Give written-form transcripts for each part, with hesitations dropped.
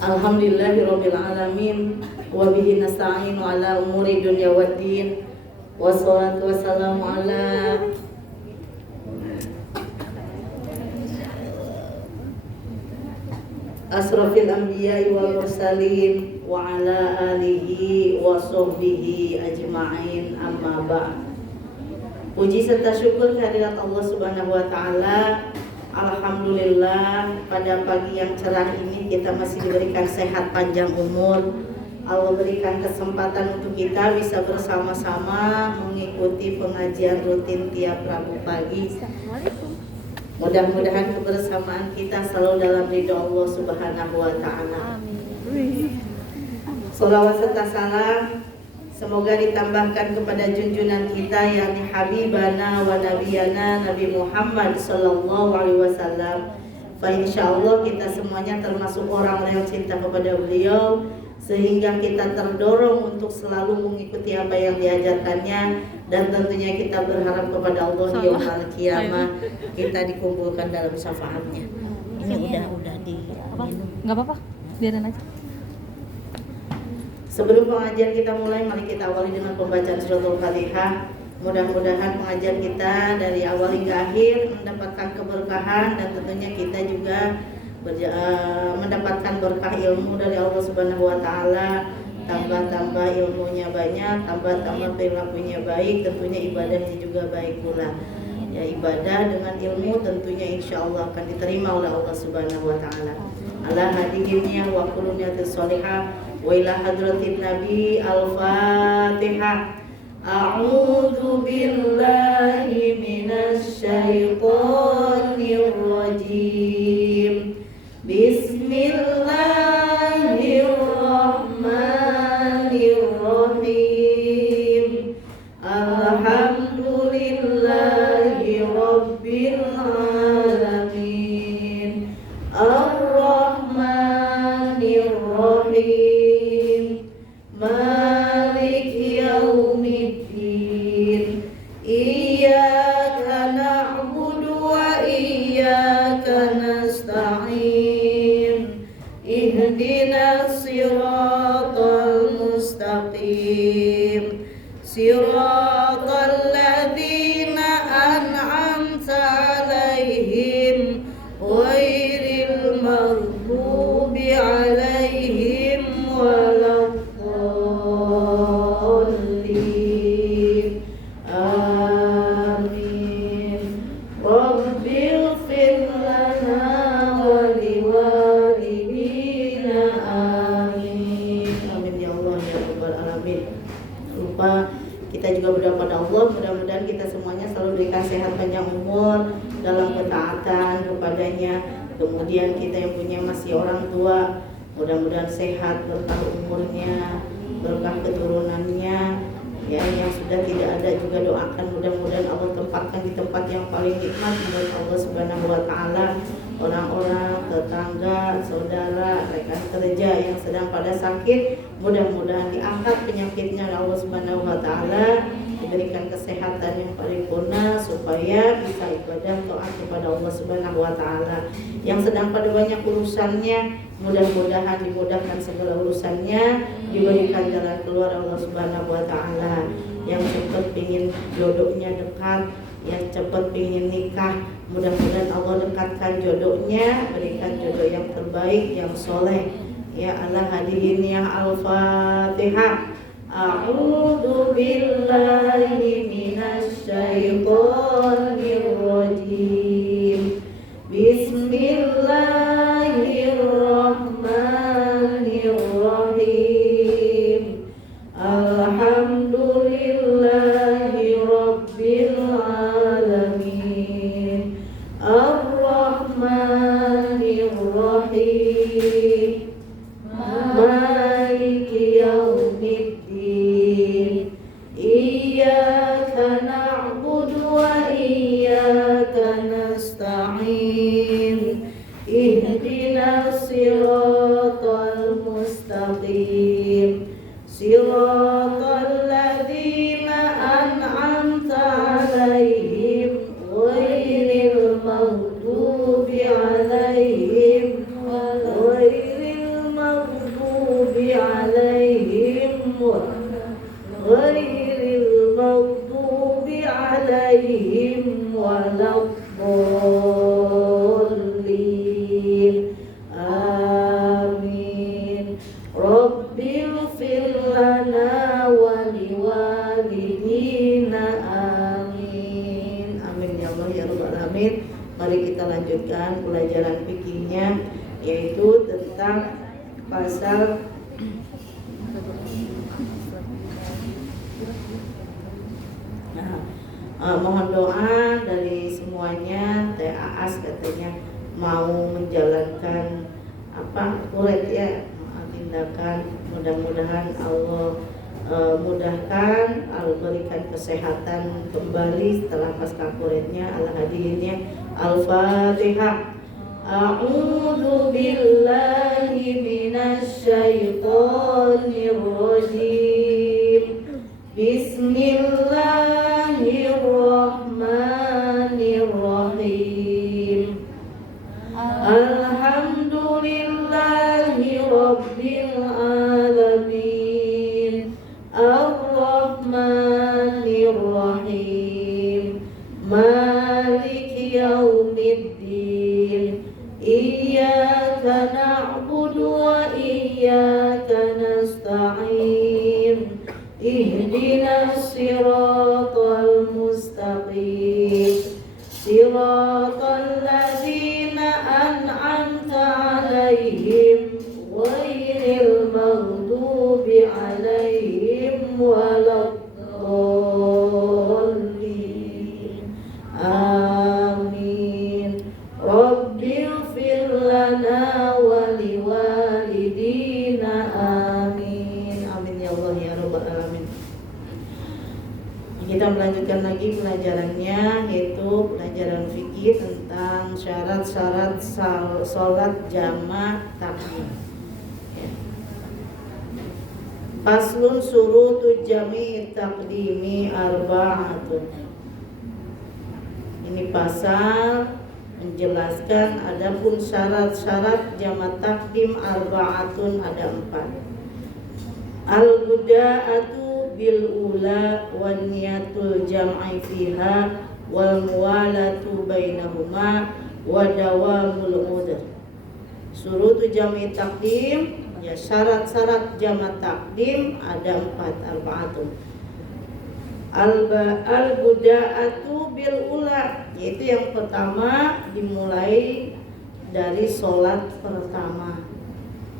Alhamdulillahirabbil alamin wa bihi nasta'inu ala umuri dunya waddin. Wassalatu wassalamu ala asrafil anbiya'i wal mursalin wa ala alihi wa sahbihi ajma'in, amma ba'd. Puji serta syukur kehadirat Allah Subhanahu wa taala. Alhamdulillah, pada pagi yang cerah ini kita masih diberikan sehat panjang umur. Allah berikan kesempatan untuk kita bisa bersama-sama mengikuti pengajian rutin tiap Rabu pagi. Mudah-mudahan kebersamaan kita selalu dalam ridho Allah Subhanahu wa taala. Shalawat serta salam semoga ditambahkan kepada junjungan kita yakni Habibana wa Nabiyana Nabi Muhammad sallallahu alaihi wasallam. Insyaallah kita semuanya termasuk orang-orang yang cinta kepada beliau, sehingga kita terdorong untuk selalu mengikuti apa yang diajarkannya, dan tentunya kita berharap kepada Allah di yaumul qiyamah kita dikumpulkan dalam syafaatnya. Ini udah di nggak apa-apa, biarin aja. Sebelum pengajian kita mulai, mari kita awali dengan pembacaan suratul Fatihah. Mudah-mudahan pengajian kita dari awal hingga akhir mendapatkan keberkahan, dan tentunya kita juga mendapatkan berkah ilmu dari Allah Subhanahu wa taala. Tambah-tambah ilmunya banyak, tambah-tambah perilakunya baik, tentunya ibadahnya juga baik pula. Ya, ibadah dengan ilmu tentunya insyaallah akan diterima oleh Allah Subhanahu wa taala. Ala hadiyya wa qulubiyatis sholihah wa ila hadratin nabi al-fatihah. A'udzu billahi minasy syaithanir rajim. Bismillahirrahmanirrahim. Alhamdulillahi rabbil alamin. Ar-Rahmanir Rahim. Malik yaumiddin. Iyyaka na'budu wa iyyaka nasta'in. Ihdinas siratal mustaqim. Siratal ladzina an'amta 'alaihim ghairil maghdubi 'alaihim waladdallin. Amin. Rabbighfir lana wa liwalidina. Amin. Amin ya Allah ya rabbal alamin. Lupa kita juga berdoa pada Allah, mudah-mudahan kita semuanya selalu diberikan sehat panjang umur dalam ketaatan kepadanya. Kemudian kita yang punya masih orang tua, mudah-mudahan sehat, berkah umurnya, berkah keturunannya. Ya, yang sudah tidak ada juga doakan mudah-mudahan Allah tempatkan di tempat yang paling nikmat menurut Allah Subhanahu wa taala. Orang-orang, tetangga, saudara, rekan kerja yang sedang pada sakit, mudah-mudahan diangkat penyakitnya oleh Allah Subhanahu wa taala, diberikan kesehatan yang paripurna supaya bisa ibadah taat kepada Allah Subhanahu wa taala. Yang sedang pada banyak urusannya, mudah-mudahan dimudahkan segala urusannya, diberikan jalan keluar Allah Subhanahu wa taala. Yang cepat pingin jodohnya dekat, yang cepat pingin nikah, mudah-mudahan Allah dekatkan jodohnya, berikan jodoh yang terbaik, yang soleh. Ya Allah, hadirin ya al-Fatihah. A'udzu billahi minasy syaithanir rajim. Bismillahirrahmanirrahim. Alhamdulillahi rabbil alamin. Ar-Rahmanir Rahim. Maliki yaumiddin. Iyyaka na'budu wa iyyaka nasta'in. Ihdinas siratal mustaqim. Siratal ladzina an'amta 'alaihim ghairil maghdubi 'alaihim waladdallin. yaitu tentang pasal mohon doa dari semuanya. Teh Aas katanya mau menjalankan kuret ya, tindakan. Mudah-mudahan Allah mudahkan, Allah berikan kesehatan kembali setelah pasca kuretnya. Al-hadirinnya Al-Fatihah. A'udzu billahi minasy syaithanir rajim. Bismillahirrahmanirrahim. Alhamdulillahi rabbil alamin. Ar-Rahmanir Rahim. Maliki yaumiddin. Iyyaka na'budu wa iyyaka nasta'in. Ihdinas siratal mustaqim. Siratal ladzina an'amta 'alaihim ghairil maghdubi 'alaihim waladdallin. Amin. Rabbighfir lana wa liwalidina. Amin. Amin ya Allah ya rabbal alamin. Kita melanjutkan lagi pelajarannya, yaitu pelajaran fikih tentang syarat-syarat salat jamak takdim. Faslun surutu jami' taqdimi arba'atun. Ini pasal menjelaskan adapun syarat-syarat jamak takdim arba'atun, ada 4. Al-buda'atu bil ula wan niyatul jam'i fiha wal muwalatu bainahuma wa dawamul udhr. Surutu jami' takdim, ya syarat-syarat jamak takdim ada 4, arba'atun. Al-buda'atu bil ula, yaitu yang pertama dimulai dari sholat pertama.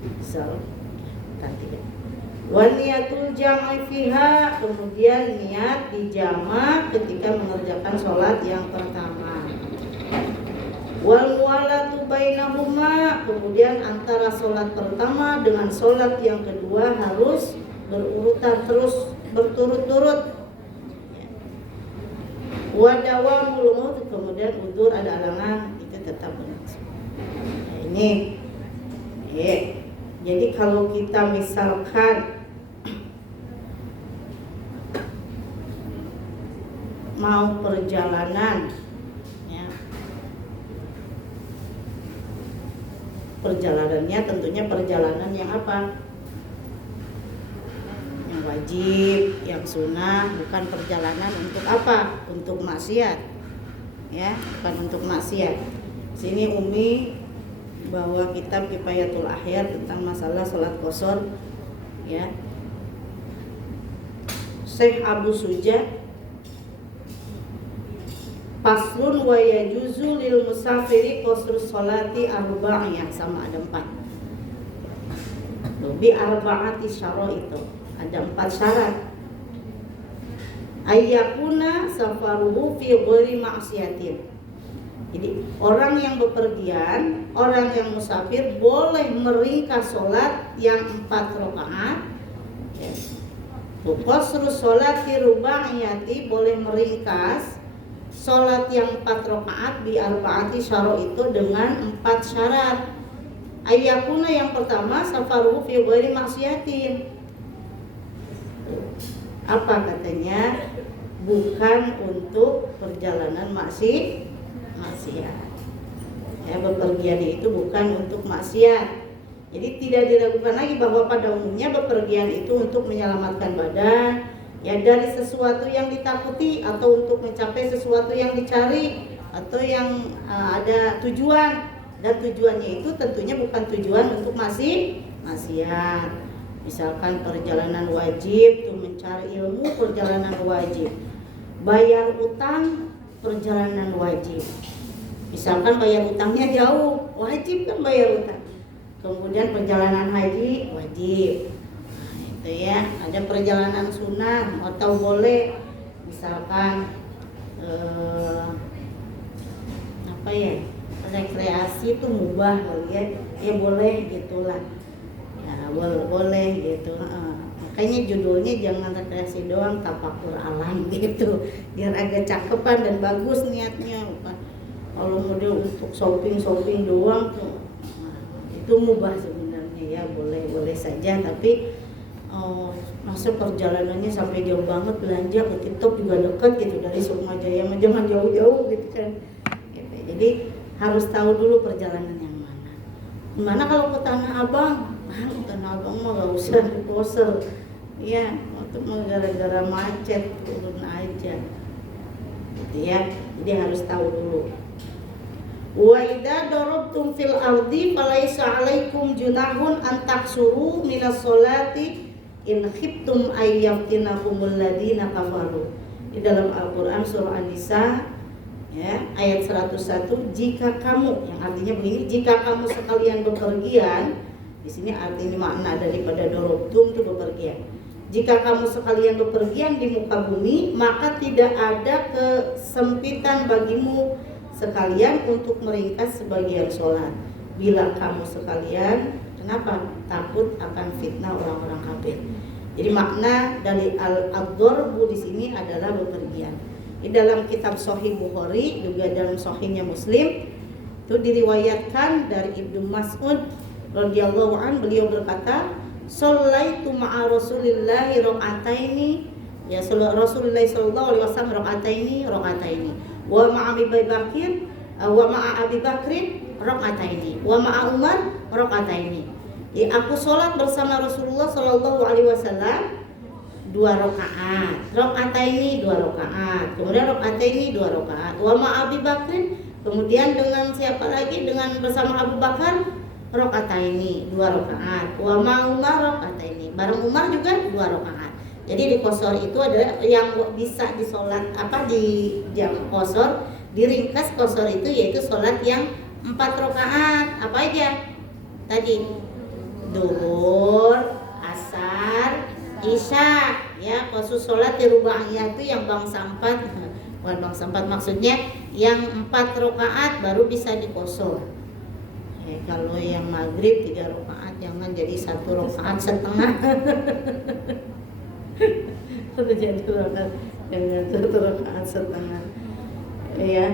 Misal tadi wa niyatul jam'i fiha, kemudian niat di jamak ketika mengerjakan sholat yang pertama. Wal muwalatu bainahuma, kemudian antara sholat pertama dengan sholat yang kedua harus berurutan, terus berturut-turut. Wa dawamul udhr, kemudian udzur ada halangan itu tetap berlangsung. Nah, ini jadi kalau kita misalkan mau perjalanan, ya, perjalanannya tentunya perjalanan yang apa? Yang wajib, yang sunnah, bukan perjalanan untuk apa? Untuk maksiat, ya, bukan untuk maksiat. Sini Umi bawa kitab Kifayatul Ahyar tentang masalah salat qashar, ya. Syekh Abu Suja Faslun wa yajuzu lil musafiri qasrus sholati arba'iyah, sama ada 4. Bi arba'ati syaraitu, ada 4 syarat. Ayyakuna safaruhu fi ghairi ma'siyatin. Jadi orang yang bepergian, orang yang musafir boleh meringkas sholat yang 4 rakaat. Ya. Qasrus sholati ruba'iyati, boleh meringkas sholat yang 4 rakaat bi arba'ati syaraitu dengan 4 syarat. Ayyakuna yang pertama safaruhu fi ghairi maksiatin. Apa katanya? Bukan untuk perjalanan maksiat. Ya, bepergian itu bukan untuk maksiat. Jadi tidak diragukan lagi bahwa pada umumnya bepergian itu untuk menyelamatkan badan, ya, dari sesuatu yang ditakuti atau untuk mencapai sesuatu yang dicari atau yang ada tujuan, dan tujuannya itu tentunya bukan tujuan untuk maksiat. Misalkan perjalanan wajib tuh mencari ilmu, perjalanan wajib. Bayar utang, perjalanan wajib. Misalkan bayar utangnya jauh, wajib kan bayar utang. Kemudian perjalanan haji wajib. Nah, itu ya. Ada perjalanan sunnah atau boleh, misalkan apa ya, rekreasi itu mubah kali ya. Ya boleh gitulah. Ya boleh gitu. Makanya judulnya jangan rekreasi doang, tafakur alam gitu. Biar agak cakepan dan bagus niatnya. Kalau model untuk shopping doang tuh, itu mubah sebenarnya ya, boleh saja. Tapi masa perjalanannya sampai jauh banget, belanja ke TikTok juga dekat gitu dari Sukmajaya, jangan jauh-jauh gitu kan. Gitu. Jadi harus tahu dulu perjalanan yang mana. Gimana kalau ke Tanah Abang? Tanah Abang mah gak usah di poser. Ya, waktu mau gara-gara macet turun aja. Gitu ya. Jadi harus tahu dulu. Wa idza darabtum fil ardi falaisa 'alaikum junahun an taksuru minas sholati in khiftum ay yaftinakumul ladina kafaru. Di dalam Al-Qur'an surah An-Nisa ya, ayat 101, jika kamu, yang artinya begini, jika kamu sekalian bepergian, di sini artinya makna daripada darabtum itu bepergian. Jika kamu sekalian bepergian di muka bumi, maka tidak ada kesempitan bagimu sekalian untuk meringkas sebagian sholat. Bila kamu sekalian, kenapa? Takut akan fitnah orang-orang kafir. Jadi makna dari al-darbu di sini adalah bepergian. Di dalam kitab Sahih Bukhari, juga dalam Sahihnya Muslim, itu diriwayatkan dari Ibnu Mas'ud radhiyallahu an, beliau berkata, "Shallaitu ma'a Rasulillahi raq'ataini." Ya, Rasulullah sallallahu alaihi wasallam raq'ataini. Wa ma'a Abi Bakrin raq'ataini wa ma'a Umar raq'ataini. Ya, aku sholat bersama Rasulullah sallallahu alaihi wasallam 2 rakaat. Raq'ataini 2 rakaat. Kemudian raq'ataini 2 rakaat. Wa ma'a Abi Bakrin, kemudian dengan siapa lagi? Dengan bersama Abu Bakar raq'ataini 2 rakaat. Wa ma'a Umar raq'ataini. Bareng Umar juga 2 rakaat. Jadi di qashar itu adalah yang bisa disolat di jam qashar, diringkas qashar itu yaitu sholat yang 4 rakaat. Apa aja? Tadi duhur, asar, isya. Ya, khusus sholat di rubaiyah itu yang bangsa 4. Bukan bangsa 4, maksudnya yang 4 rakaat baru bisa di qashar. Kalau yang maghrib 3 rakaat, jangan jadi 1 rakaat setengah. Jadi dengan 1 rakaat setengah. Ya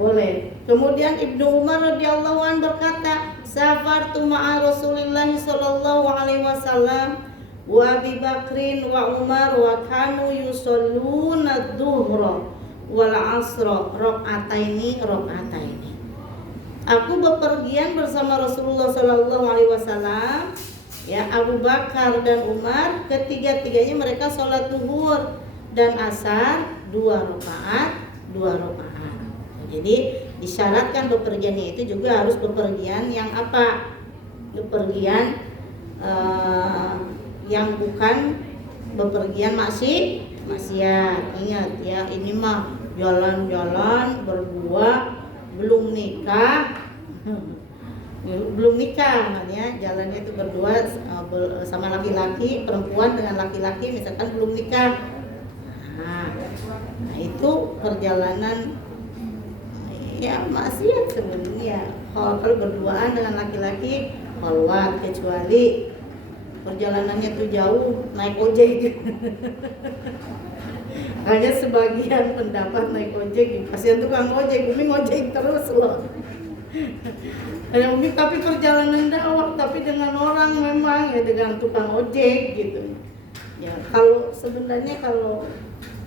boleh. Kemudian Ibnu Umar radhiyallahu an berkata, "Safartu ma'a Rasulillah sallallahu alaihi wasallam wa Abi Bakrin wa Umar wa kanu yusalluna adh-dhuhra wal 'ashra raq'ataini." Aku bepergian bersama Rasulullah sallallahu alaihi wasallam, ya, Abu Bakar dan Umar, ketiga-tiganya mereka sholat zuhur dan asar 2 rakaat. Jadi disyaratkan bepergiannya itu juga harus bepergian yang apa? Bepergian yang bukan bepergian maksiat. Ingat ya, ini mah jalan-jalan berdua belum nikah. Belum nikah ya, jalannya itu berdua sama laki-laki, perempuan dengan laki-laki, misalkan belum nikah. Nah itu perjalanan ya maksiat sebenarnya. Kalau berduaan dengan laki-laki khalwat, kecuali perjalanannya tuh jauh naik ojek. Hanya sebagian pendapat naik ojek, kasihan tukang ojek, Umi ngojek terus loh. Tapi perjalanan dakwah, tapi dengan orang memang ya, dengan tukang ojek gitu. Ya kalau sebenarnya kalau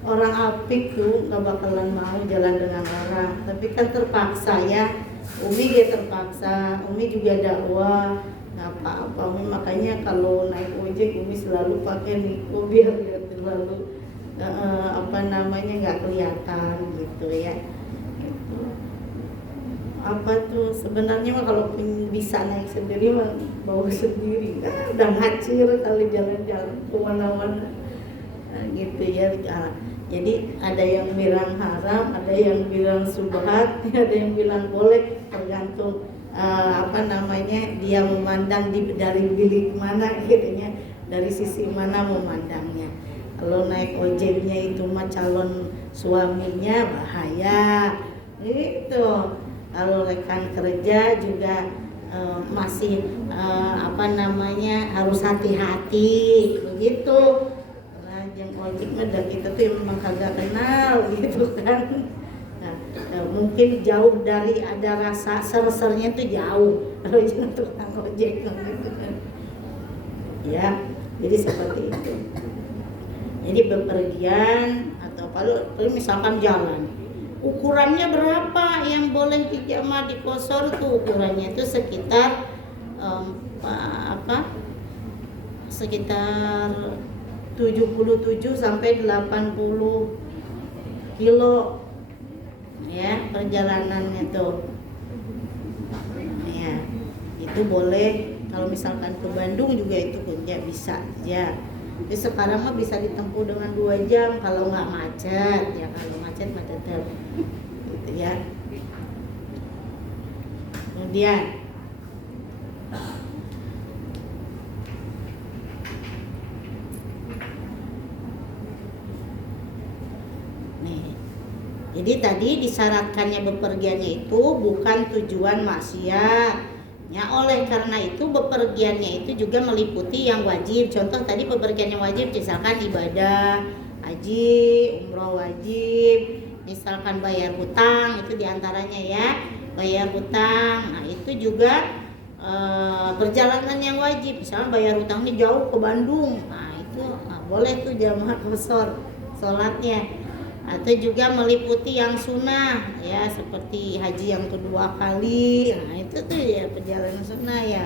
orang apik tuh nggak bakalan mau jalan dengan orang, tapi kan terpaksa ya. Umi dia terpaksa, Umi juga dakwah, nggak apa-apa Umi. Makanya kalau naik ojek Umi selalu pakai niko biar dia terlalu nggak kelihatan gitu ya. Apa tuh sebenarnya mah kalau bisa naik sendiri mah bawa sendiri, udah ngacir kali jalan-jalan kemana-mana gitu ya. Jadi ada yang bilang haram, ada yang bilang subhat, ada yang bilang boleh, tergantung dia memandang dari bilik mana gitunya, dari sisi mana memandangnya. Kalau naik ojeknya itu mah calon suaminya bahaya gitu. Kalau rekan kerja juga masih harus hati-hati begitu. Nah, yang ojek mah kita tuh memang kagak kenal gitu kan. Mungkin jauh dari ada rasa ser-sernya tuh jauh kalau jangan tukang ojek gitu kan. Ya, jadi seperti itu. Jadi bepergian atau kalau misalkan jalan, ukurannya berapa yang boleh dijamah di qashar tuh, ukurannya itu sekitar sekitar 77 sampai 80 kilo ya perjalanannya tuh ya. Itu boleh kalau misalkan ke Bandung juga itu ya bisa ya. Jadi sekarang mah bisa ditempuh dengan 2 jam kalau nggak macet ya. Kalau macet mah tetap gitu ya. Kemudian jadi tadi disyaratkannya bepergiannya itu bukan tujuan maksiat. Ya, oleh karena itu bepergiannya itu juga meliputi yang wajib. Contoh tadi bepergian yang wajib misalkan ibadah, haji, umroh wajib, misalkan bayar hutang itu diantaranya ya, bayar hutang. Nah itu juga perjalanan yang wajib. Misalkan bayar hutangnya jauh ke Bandung, nah itu boleh tuh jamaah qashar sholatnya. Atau juga meliputi yang sunnah ya, seperti haji yang kedua kali, nah itu tuh ya perjalanan sunnah ya.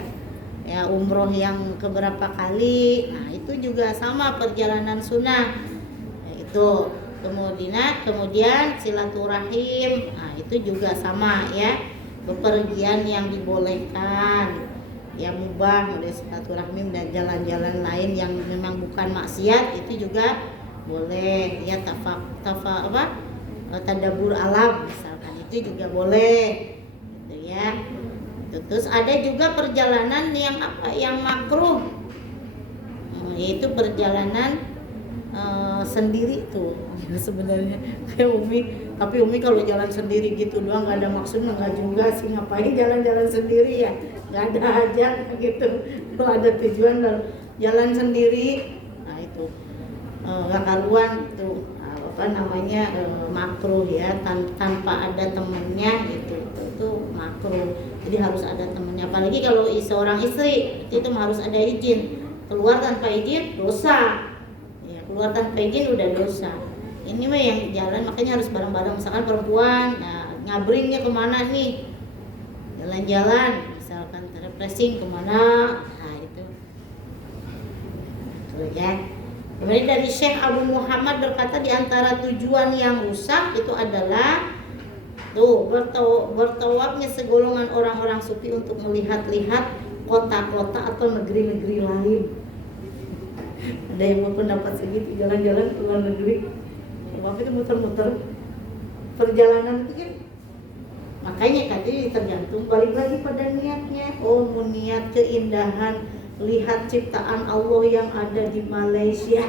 Ya umroh yang keberapa kali, nah itu juga sama perjalanan sunnah. Nah, itu kemudian silaturahim, nah itu juga sama ya, bepergian yang dibolehkan ya, mubah, mulai silaturahim dan jalan-jalan lain yang memang bukan maksiat itu juga boleh ya. Tadabur alam misalkan itu juga boleh gitu ya. Terus ada juga perjalanan yang makruh, yaitu perjalanan sendiri tuh sebenarnya kayak Umi. Tapi Umi kalau jalan sendiri gitu doang nggak ada maksudnya, nggak juga sih, ngapain jalan-jalan sendiri ya, nggak ada hajat gitu. Kalau ada tujuan jalan sendiri, nah itu nggak karuan tuh makruh ya, tanpa ada temennya gitu, itu makruh. Jadi harus ada temennya, apalagi kalau seorang istri itu harus ada izin. Keluar tanpa izin dosa ya, keluar tanpa izin udah dosa. Ini mah yang jalan makanya harus bareng-bareng. Misalkan perempuan, nah, ngabringnya kemana nih, jalan-jalan misalkan refreshing kemana, nah itu ya. Kemudian dari Syekh Abu Muhammad berkata, di antara tujuan yang rusak itu adalah bertawafnya segolongan orang-orang sufi untuk melihat-lihat kota-kota atau negeri-negeri lain. Ada yang berpendapat segitu, jalan-jalan ke luar negeri, tawaf itu muter-muter. Perjalanan itu kan makanya katanya tergantung, balik lagi pada niatnya. Mau niat keindahan, lihat ciptaan Allah yang ada di Malaysia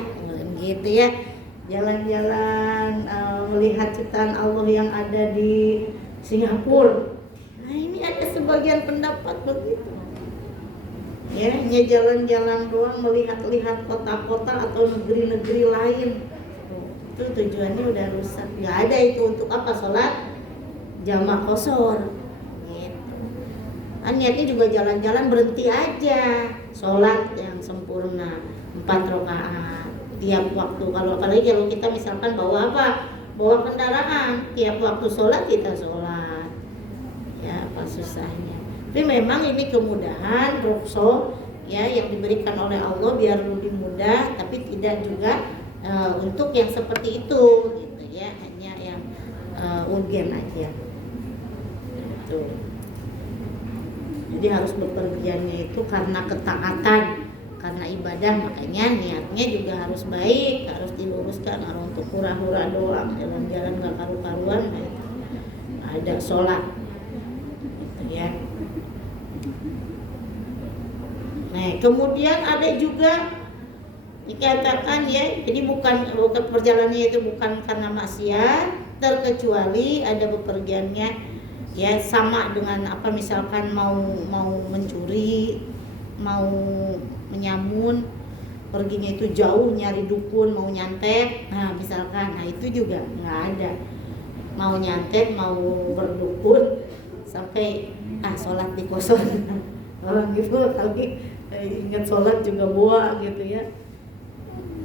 gitu ya, jalan-jalan melihat ciptaan Allah yang ada di Singapura. Nah ini ada sebagian pendapat begitu ya, hanya jalan-jalan doang, melihat-lihat kota-kota atau negeri-negeri lain. Itu tujuannya udah rusak. Nggak ada itu untuk apa, sholat jamaah qashar gitu. Niatnya juga jalan-jalan, berhenti aja, sholat yang sempurna 4 rakaat tiap waktu. Kalau apalagi kalau kita misalkan bawa kendaraan, tiap waktu sholat kita sholat ya, apa susahnya. Tapi memang ini kemudahan rukhsah ya yang diberikan oleh Allah biar lebih mudah, tapi tidak juga untuk yang seperti itu gitu ya, hanya yang urgen aja gitu. Jadi harus bepergiannya itu karena ketaatan, karena ibadah, makanya niatnya juga harus baik, harus diluruskan. Orang untuk hura-hura doang, jalan-jalan gak karu-karuan, ada sholat gitu ya. Nah, kemudian ada juga dikatakan ya, jadi bukan perjalanannya itu bukan karena maksiat, terkecuali ada bepergiannya ya sama dengan apa, misalkan mau mencuri, mau menyamun, perginya itu jauh nyari dukun, mau nyantet, nah misalkan, nah itu juga nggak ada. Mau nyantet, mau berdukun, sampai sholat di kosong orang gitu, tapi ingat sholat juga buah gitu ya,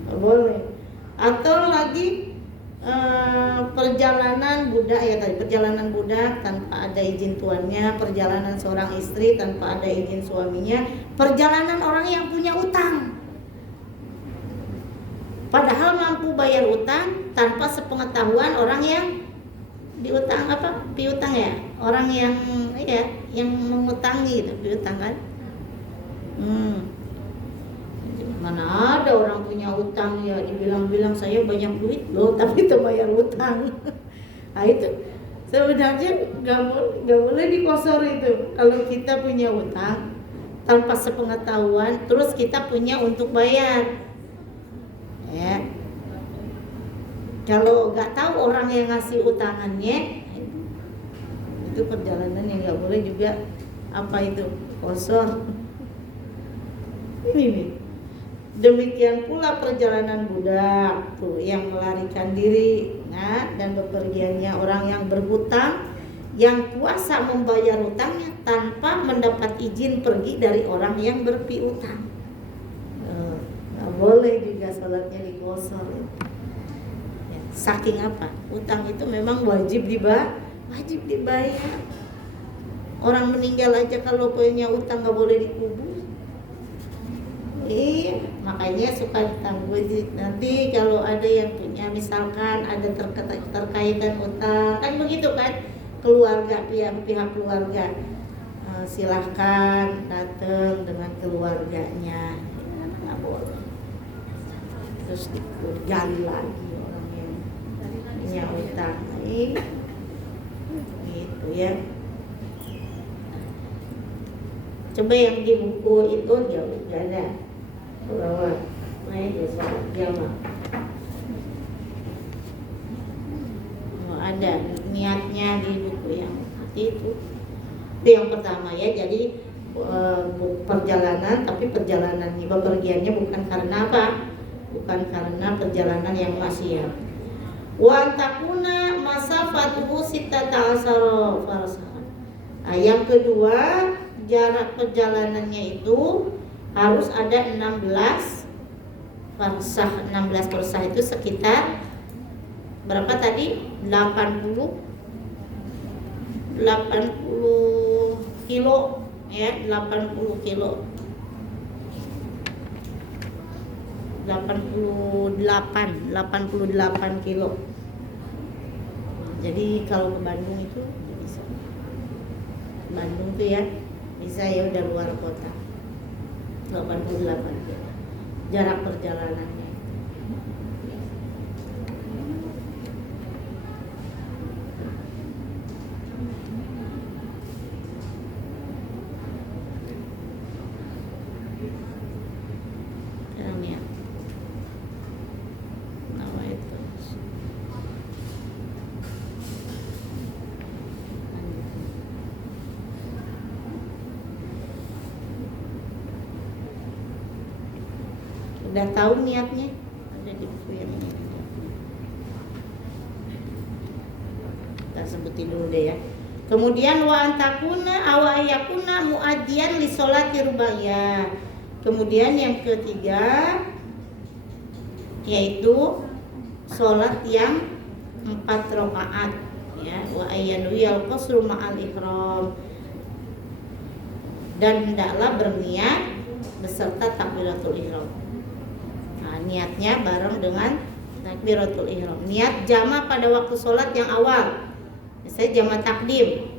nggak boleh. Atau lagi perjalanan budak ya tadi, perjalanan budak tanpa ada izin tuannya, perjalanan seorang istri tanpa ada izin suaminya, perjalanan orang yang punya utang padahal mampu bayar utang tanpa sepengetahuan orang yang diutang, apa piutang ya, orang yang ya yang mengutangi itu piutang kan. Mana ada orang punya utang ya dibilang-bilang saya banyak duit loh tapi itu bayar utang. Nah itu sebenarnya nggak boleh dikosor itu. Kalau kita punya utang tanpa sepengetahuan, terus kita punya untuk bayar ya, kalau nggak tahu orang yang ngasih utangannya, itu perjalanan yang nggak boleh juga apa itu kosor. Ini nih. Demikian pula perjalanan budak tuh yang melarikan diri, nah, dan bepergiannya orang yang berhutang yang kuasa membayar hutangnya tanpa mendapat izin pergi dari orang yang berpiutang. Nggak boleh juga sholatnya dikosor. Ya, saking apa? Utang itu memang wajib dibayar. Orang meninggal aja kalau punya utang nggak boleh dikubur. Iya, makanya suka ditangguh nanti kalau ada yang punya, misalkan ada terkaitan utang kan begitu kan, keluarga, pihak keluarga silahkan datang dengan keluarganya, nggak boleh terus digali lagi orang yang punya utang gitu ya. Coba yang di buku itu jauh gak ada bahwa naik sholat jamaah. Ada niatnya di buku yang itu yang pertama ya. Jadi perjalanan, tapi perjalanan bepergiannya bukan karena apa? Bukan karena perjalanan yang maksiat. Wa takuna masafatuhu sittata asara farsahan. Nah, yang kedua, jarak perjalanannya itu harus ada 16 farsah. 16 farsah itu sekitar berapa tadi? 80 kilo ya, 80 kilo. 88 kilo. Jadi kalau ke Bandung itu bisa. Bandung tuh ya bisa ya, udah luar kota. 88 kilo jarak perjalanannya. Ya. Nama itu. Udah tahu niatnya, ada di buku yang ini. Kita sebutin dulu deh ya. Kemudian wa antakuna awayakuna muaddiyan li sholati rubaiyah. Kemudian yang ketiga yaitu sholat yang 4 rakaat ya, wa ayyanwi al-qasru ma'al ihram, dan hendaklah berniat beserta takbiratul ihram. Nah, niatnya bareng dengan takbiratul ihram. Niat jama pada waktu sholat yang awal. Misalnya jama takdim.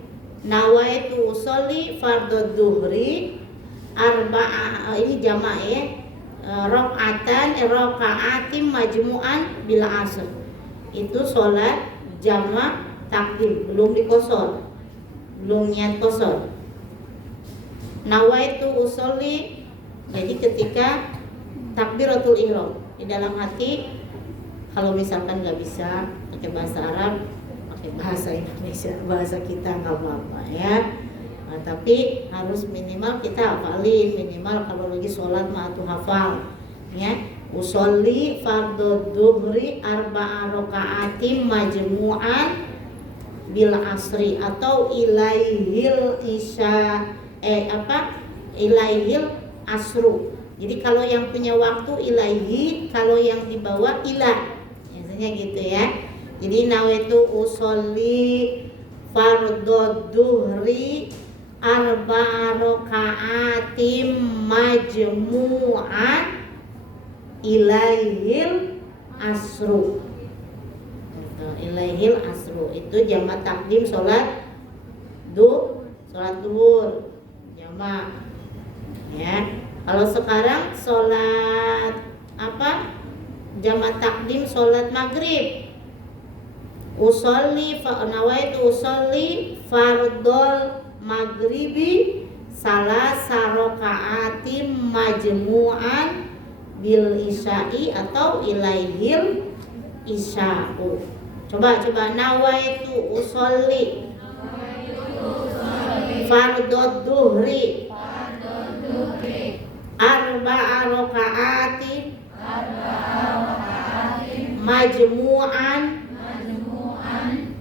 Nawaitu usolli fardhu dhuhri arba'ah, ini jama ya. Rakaatim majmu'an bila asr. Itu sholat jama takdim, belum dikosor, belum niat kosor. Nawaitu usolli Jadi ketika takbiratul ihram di dalam hati, kalau misalkan nggak bisa pakai bahasa Arab, pakai bahasa Indonesia, bahasa kita nggak apa-apa ya. Nah, tapi harus minimal kita hafalin, minimal kalau lagi sholat mah tuh hafal ya. Usolli fardhu dhuhri arba'a raka'atin majmu'an bil asri atau ilaihil isya ilaihil asru. Jadi kalau yang punya waktu ilaihi, kalau yang di bawah ila, biasanya gitu ya. Jadi nawaitu usolli fardhu dhuhri arba'a raka'atin majmu'an ilaihil asru. Ilaihil asru itu jamak takdim sholat duhur jamak ya. Kalau sekarang sholat jamak takdim sholat maghrib, nawaitu usolli fardol maghribi salasa raka'atin majmu'an bil isya'i atau ilaihil isya'u. Coba nawaitu usolli fardhu dhuhri arba'a raka'atin majmu'an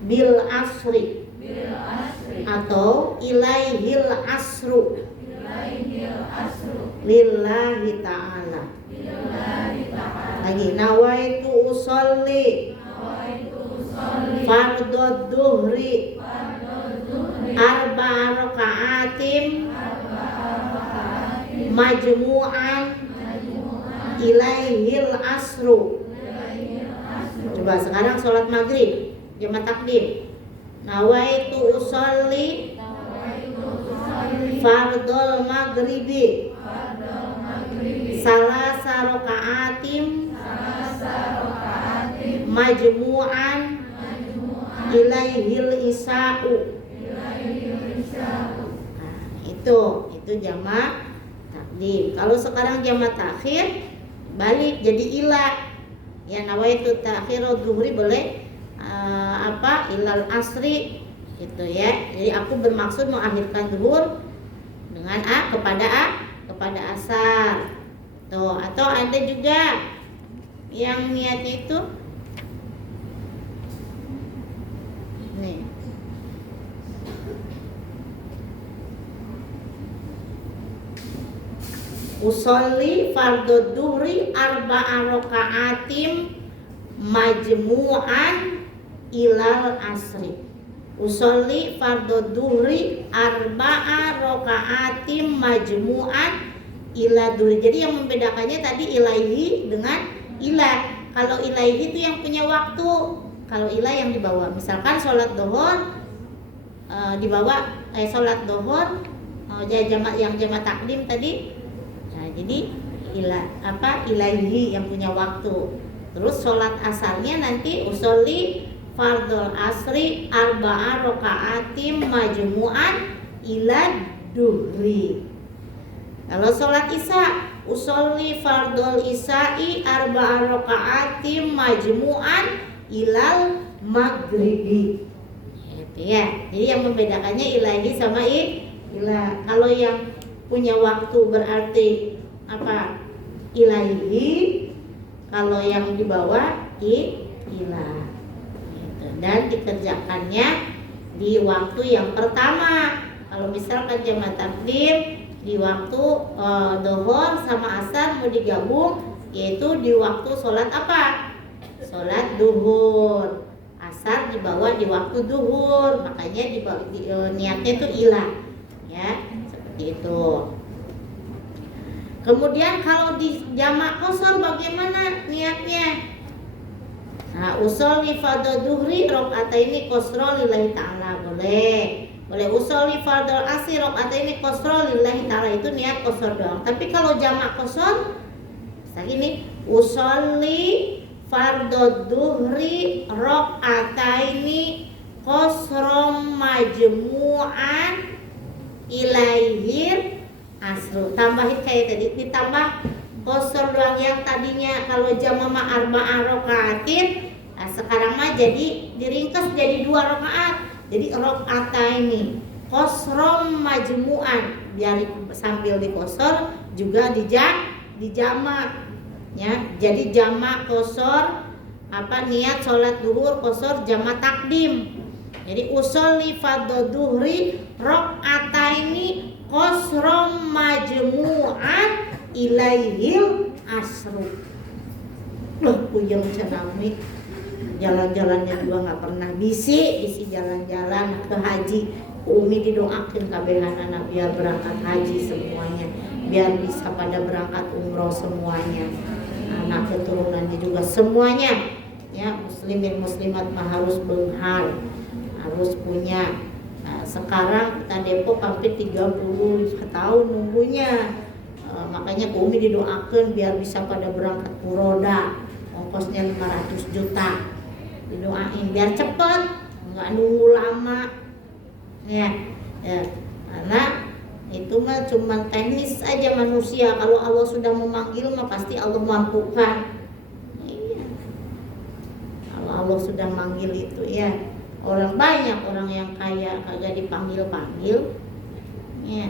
bil asri atau ilaihil asru lillahi ta'ala. Lagi nawaitu usolli fardhu dhuhri arba'a raka'atin majmu'an ilaihil asru. Coba sekarang sholat maghrib jamak takdim. Nawaitu usolli fardhul maghribi salasa raka'atin majmu'an ilaihil isya'u. Itu jamak takdim. Kalau sekarang jamak takhir balik jadi ila. Ya nawaitu takhirul dhuhri boleh ilal asri gitu ya. Jadi aku bermaksud mengakhirkan zuhur dengan kepada asar. Tuh, atau ada juga yang niatnya itu nih. Usolli fardhu dhuhri arba'a raka'atin majmu'an ilal asri. Usolli fardhu dhuhri arba'a raka'atin majmu'an ila dhuhri. Jadi yang membedakannya tadi ilaihi dengan ila. Kalau ilaihi itu yang punya waktu, kalau ila yang dibawa. Misalkan sholat dhuhur sholat dhuhur yang jamak takdim tadi. Nah, jadi ilaihi yang punya waktu. Terus sholat asarnya nanti usolli fardhul asri arba'a raka'atin majmu'an ila dhuhri. Kalau sholat isya usolli fardhul isya'i arba'a raka'atin majmu'an ilal maghribi. Gitu ya. Jadi yang membedakannya ilaihi sama ila. Kalau yang punya waktu berarti ilaihi, kalau yang di bawah ila gitu. Dan dikerjakannya di waktu yang pertama. Kalau misalkan jamak takdim di waktu dhuhur sama asar mau digabung, yaitu di waktu sholat sholat duhur. Asar dibawa di waktu duhur, makanya niatnya itu ila ya. Itu. Kemudian kalau di jamak qashar bagaimana niatnya? Nah, usolli fardhu dhuhri raka'ataini qashra lillahi ta'ala boleh. Usolli fardhu asri raka'ataini qashra lillahi ta'ala itu niat qashar doang. Tapi kalau jamak qashar seperti ini, usolli fardhu dhuhri raka'ataini qashra majmu'an ilaihir asru. Tambahin kayak tadi, ditambah qasar doang yang tadinya kalau jama arba'ah rakaatin, nah sekarang mah jadi diringkas jadi 2 rakaat. Jadi rakaataini qasram majmu'an, biar sambil diqasar juga dijamak ya. Jadi jamak qasar niat sholat duhur qasar jamak takdim. Jadi usolli fardhu duhri rakaataini qasram majmu'an ilaihil asru. Loh puyeng cenami, jalan-jalannya juga nggak pernah bisi jalan-jalan ke haji. Umi didoakan kabehan anak biar berangkat haji semuanya, biar bisa pada berangkat umroh semuanya, anak keturunannya juga semuanya ya. Muslimin muslimat mah harus benghar, harus punya. Nah, sekarang kita Depok hampir 30 tahun nunggunya. Makanya Umi didoakan biar bisa pada berangkat kuroda, ongkosnya 500 juta. Didoain biar cepet, nggak nunggu lama ya. Karena itu mah cuma teknis aja manusia. Kalau Allah sudah memanggil mah pasti Allah mampukan. Iya. Kalau Allah sudah manggil itu ya. Orang banyak orang yang kaya kagak dipanggil-panggil ya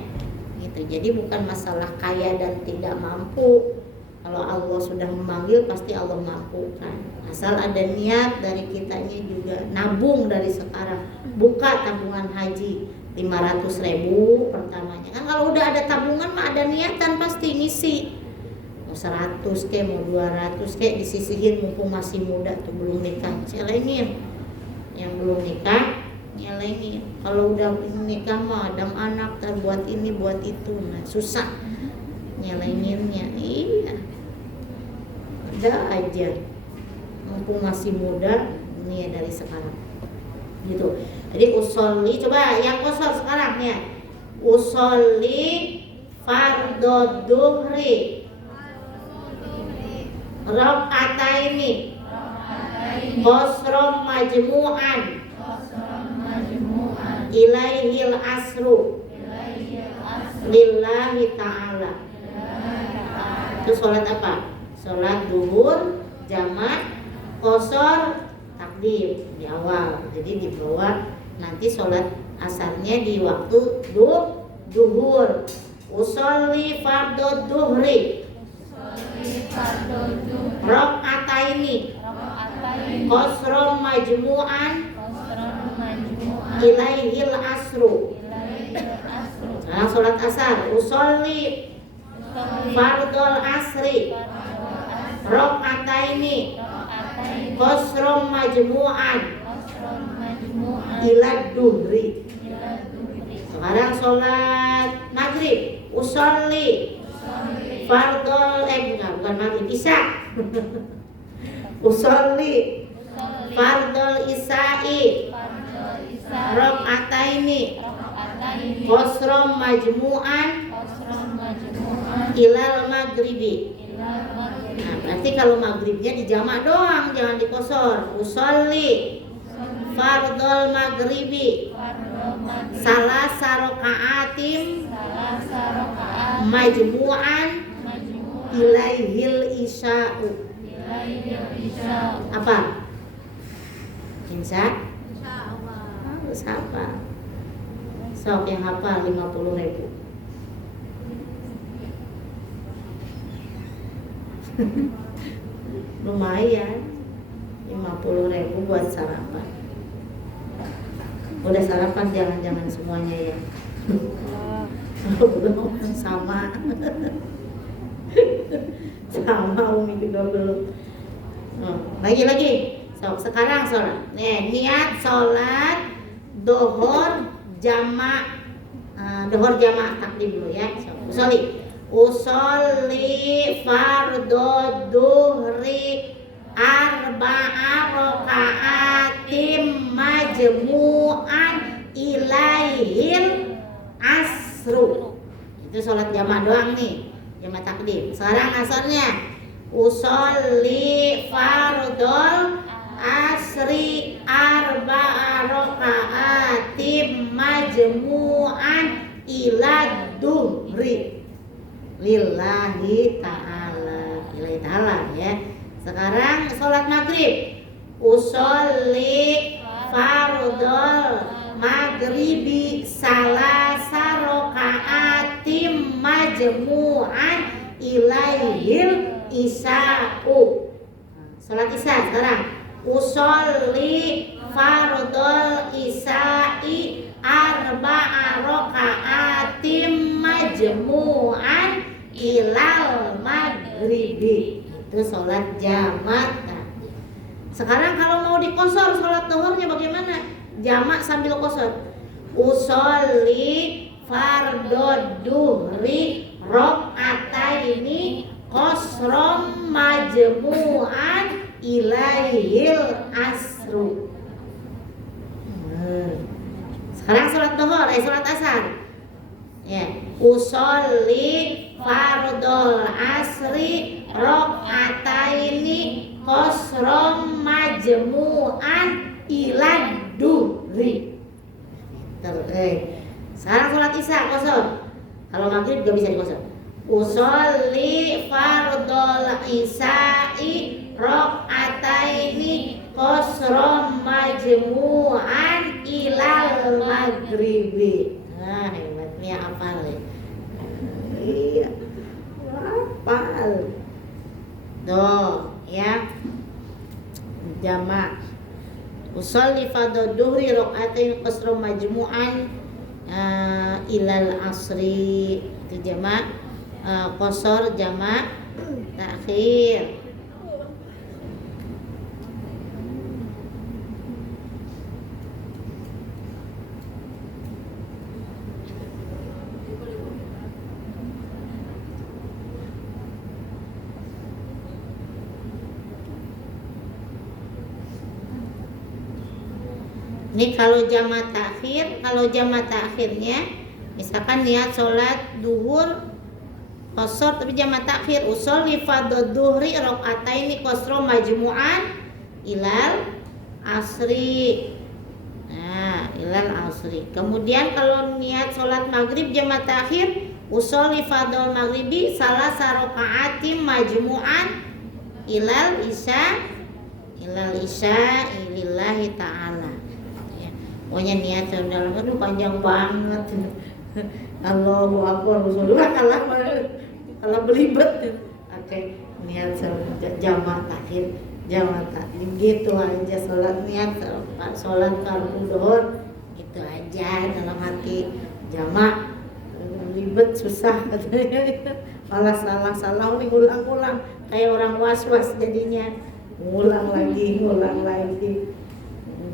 gitu. Jadi bukan masalah kaya dan tidak mampu. Kalau Allah sudah memanggil pasti Allah mampukan. Asal ada niat dari kitanya juga. Nabung dari sekarang, buka tabungan haji 500.000 pertamanya. Kan kalau udah ada tabungan mah ada niatan pasti ngisi. Mau 100 ke, mau 200 ke, disisihin mumpung masih muda tuh belum nikah. Celenin yang belum nikah, nyelenin. Kalau udah nikah mah ada anak, buat ini buat itu, nah susah nyeleninnya. Iya, ada aja mumpung masih muda, ini ya dari sekarang gitu. Jadi usolli, coba yang kosong sekarang ya. Usolli fardhu duhri rakaataini qasram majmu'an ilaihil asru lillahi ta'ala. Itu sholat apa? Sholat duhur jamak qasar takdim di awal. Jadi di bawah nanti sholat asarnya di waktu duhur. Usolli fardhu duhri rakaataini qasram majmu'an ilaihil asru. Nah, sholat asar usolli fardhul asri rakaataini qasram majmu'an ila duhri. Sekarang sholat maghrib usolli fardhul bukan maghrib, isya. Usolli fardhul isya'i rakaataini qasram majmu'an ilal maghribi. Nah, berarti kalau maghribnya dijamak doang, jangan dikosor. Usolli fardhul maghribi salasa raka'atin majmu'an ilaihil isya'u. Apa? Insya harus hafal. Sok yang hafal 50.000. Lumayan 50.000 buat sarapan. Udah sarapan jangan-jangan semuanya ya. Belum sama. Sama Umi juga belum. Lagi. Sekarang sholat. Niat sholat duhur jamak takdim dulu ya. Usolli fardhu duhri arba'a raka'atim majmu'an ilaihil asru. Itu sholat jamak doang nih, jamak takdim. Sekarang asarnya usolli fardhul asri arba'a raka'atim majmu'an ila duhri. lillahi ta'ala ya. Sekarang sholat maghrib. Usolli fardol maghribi salasa rokaatim majmu'an ilaihil isya'u. Sholat isya sekarang. Usolli fardol isya'i arba'a rokaatim majmu'an ilal maghribi. Itu sholat jamak. Sekarang kalau mau dikosor sholat zuhurnya bagaimana? Jamak sambil kosor. Usolli fardod duhri rok'ataini kosrom majmu'an ilaihil asru. Sekarang sholat zuhur, sholat asar. Ya, usolli fardol asri rok'ataini kosrom majmu'an ilan duhri. Sekarang sholat isya kosor. Kalau maghrib juga bisa dikosor. Usolli fardol isya'i rok'ataini kosrom majmu'an ilal maghribi. Nah, hebatnya hafal ya. Iya, hafal. Tuh ya, jamak. Usolli fardhu duhri raqatain qasra majmu'an ilal asri. Itu jamak. Qasar jamak takhir. Ini kalau jamak takhirnya misalkan niat sholat duhur qasar tapi jamak takhir. Usolli fardhu duhri raqataini qasra majmu'an ilal asri. Nah, ilal asri. Kemudian kalau niat sholat maghrib jamak takhir, usolli fardhu maghribi salasa raqa'atim majmu'an ilal isya lillahi ta'ala. Pokoknya niat dalam itu panjang banget. Allahu akbar Rasulullah kalau belibet. Oke, niat jamak takhir gitu aja sholat niat sholat fardu zuhur itu aja dalam hati jamak belibet susah katanya. Malah salah ulang-ulang kayak orang was-was jadinya ngulang lagi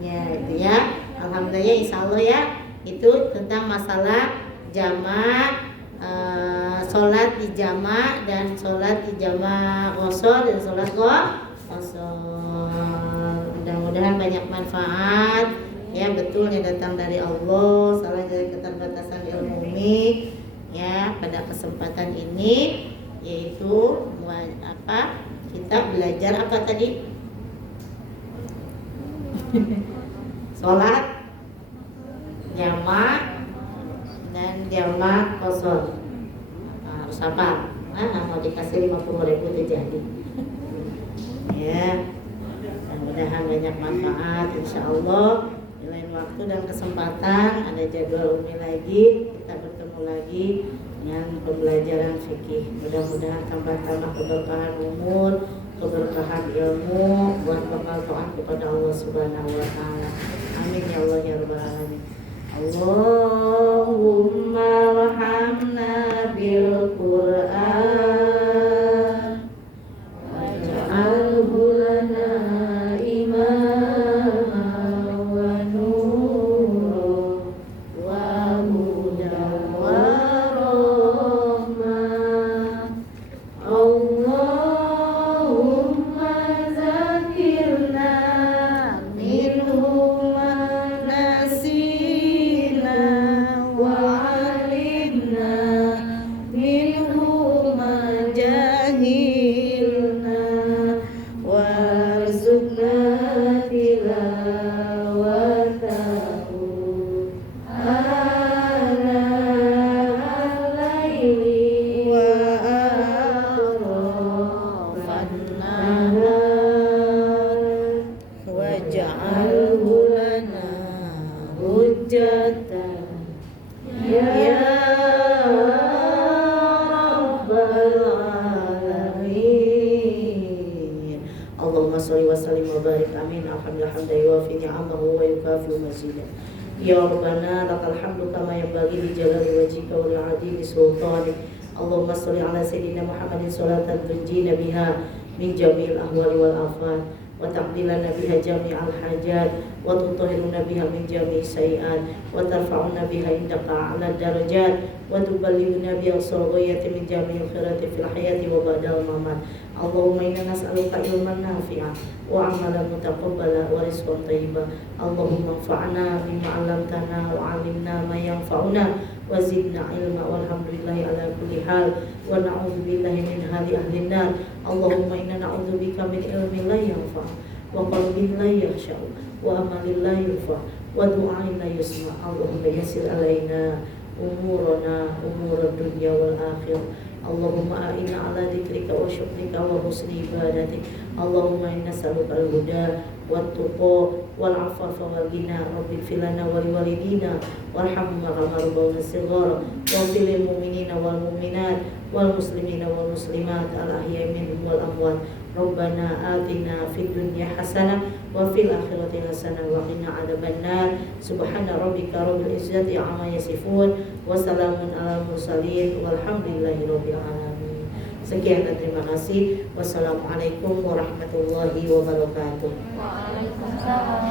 ya itu ya. Alhamdulillah insya Allah ya, itu tentang masalah jamak, sholat di jamak dan sholat di jamak qasar dan sholat qasar. Mudah-mudahan banyak manfaat ya, betul yang datang dari Allah, salah dari keterbatasan ilmu ini ya. Pada kesempatan ini yaitu kita belajar apa tadi? Sholat jamak dan jamak qasar. Harus apa? Mau dikasih 50.000 itu jadi. Ya, mudah-mudahan banyak manfaat insyaallah. Di lain waktu dan kesempatan ada jadwal Umi lagi, kita bertemu lagi dengan pembelajaran fikih. Mudah-mudahan tambah-tambah keberkahan umur, keberkahan ilmu, buat bermanfaat kepada Allah Subhanahu wa taala. Amin ya Allah ya rabbal alamin. Allahumma warhamna bil Qur'an waj'alhu lana imama wa nura wa hudan wa rahmah. Allahumma zakirna minhu wa alimna minhu وبارك آمين. الحمد لله يوافي نعمه ويكافئ مزيدا. يا ربنا لك الحمد كما ينبغي لجلال وجهك ولعظيم سلطانك. اللهم صل على سيدنا محمد صلاة تنجينا بها من جميع الأهوال والآفات وتقضي لنا بها جميع الحاجات وتطهرنا بها من جميع السيئات وترفعنا بها عندك أعلى الدرجات وتبلغنا بها أقصى الغاية من جميع الخيرات في الحياة وبعد الممات. اللهم إنا نسألك علما نافعا وعملا متقبلا ورزقا طيبا. اللهم انفعنا بما علمتنا وعلمنا ما ينفعنا وزدنا علما والحمد لله على كل حال ونعوذ بالله من حال أهل النار. اللهم إنا نعوذ بك من علم لا ينفع وقلب لا يخشع وعمل لا يرفع ودعاء لا يسمع. اللهم يسر علينا أمورنا أمور الدنيا والآخرة. اللهم أعنا على ذكرك وشكرك وحسن عبادتك. اللهم إنا نسألك الهدى والتقى والعفاف والغنى. رب اغفر لنا ولوالدينا وارحمهما كما ربونا صغارا واغفر للمؤمنين والمؤمنات والمسلمين والمسلمات الأحياء منهم والأموات. ربنا آتنا في الدنيا حسنة وفي الآخرة حسنة وقنا عذاب النار. سبحان ربك رب العزة عما يصفون وسلام على المرسلين والحمد لله رب العالمين. Sekian dan terima kasih. Wassalamualaikum warahmatullahi wabarakatuh. Waalaikumsalam.